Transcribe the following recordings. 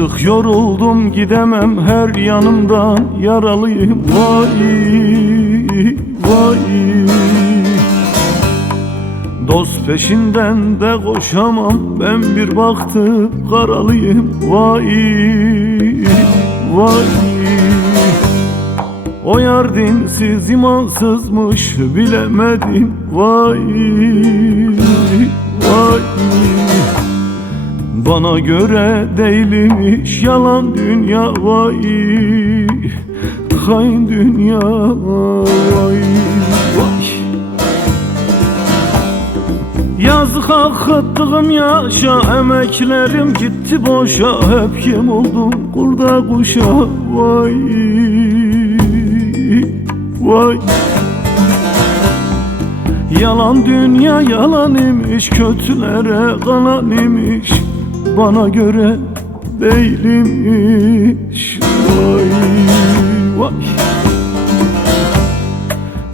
Artık yoruldum gidemem, her yanımdan yaralıyım. Vay vay. Dost peşinden de koşamam, ben bir baktı karalıyım. Vay vay. O yar dinsiz imansızmış, bilemedim. Vay vay. Bana göre değilmiş yalan dünya. Vay hain dünya. Vay vay. Yazık akıttığım yaşa, emeklerim gitti boşa. Hep yem oldum kurda kuşa. Vay vay. Yalan dünya yalan imiş, kötülere kalan imiş. Bana göre değilmiş. Vay vay.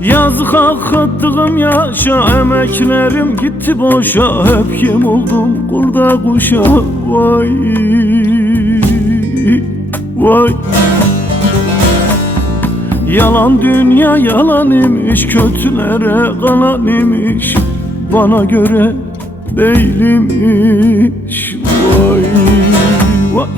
Yazık akıttığım yaşa, emeklerim gitti boşa. Hep yem oldum kurda kuşa. Vay vay. Yalan dünya yalan imiş, kötülere kalan imiş. Bana göre değilmiş. Vay vay.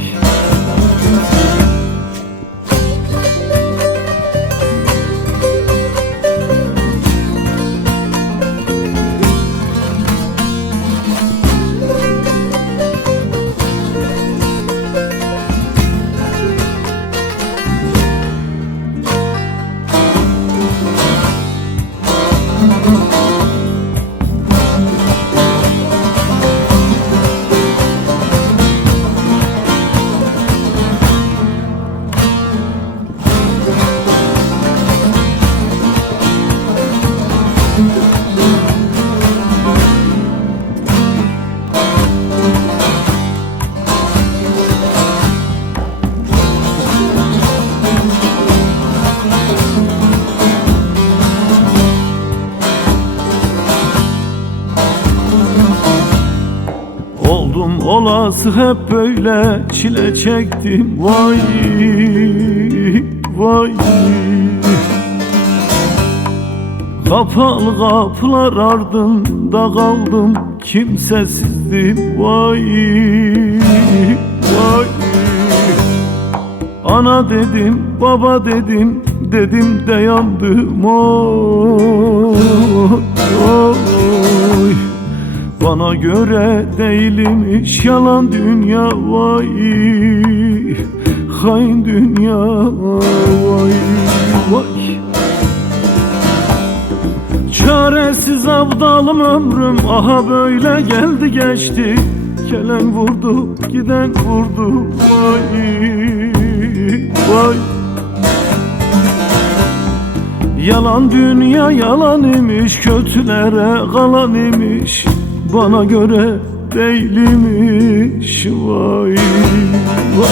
Oldum olası hep böyle çile çektim. Vay vay. Kapalı kapılar ardında kaldım, kimsesizdim. Vay vay. Ana dedim, baba dedim, dedim de yandım. Oy oy. Bana göre değilmiş yalan dünya. Vay hain dünya. Vay vay. Çaresiz abdalım ömrüm, aha böyle geldi geçti. Gelen vurdu, giden vurdu. Vay vay. Yalan dünya yalan imiş, kötülere kalan imiş. Bana göre değilmiş. Vay vay.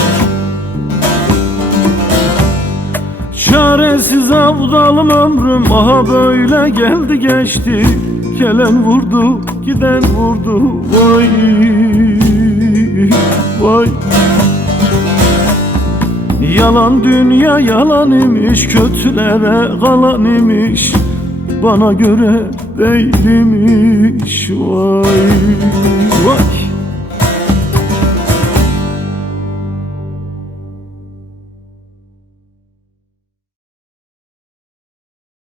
Çaresiz abdalım ömrüm, aha böyle geldi geçti. Gelen vurdu, giden vurdu. Vay vay. Yalan dünya yalan imiş, kötülere kalan imiş. Bana göre değilmiş. Vay vay.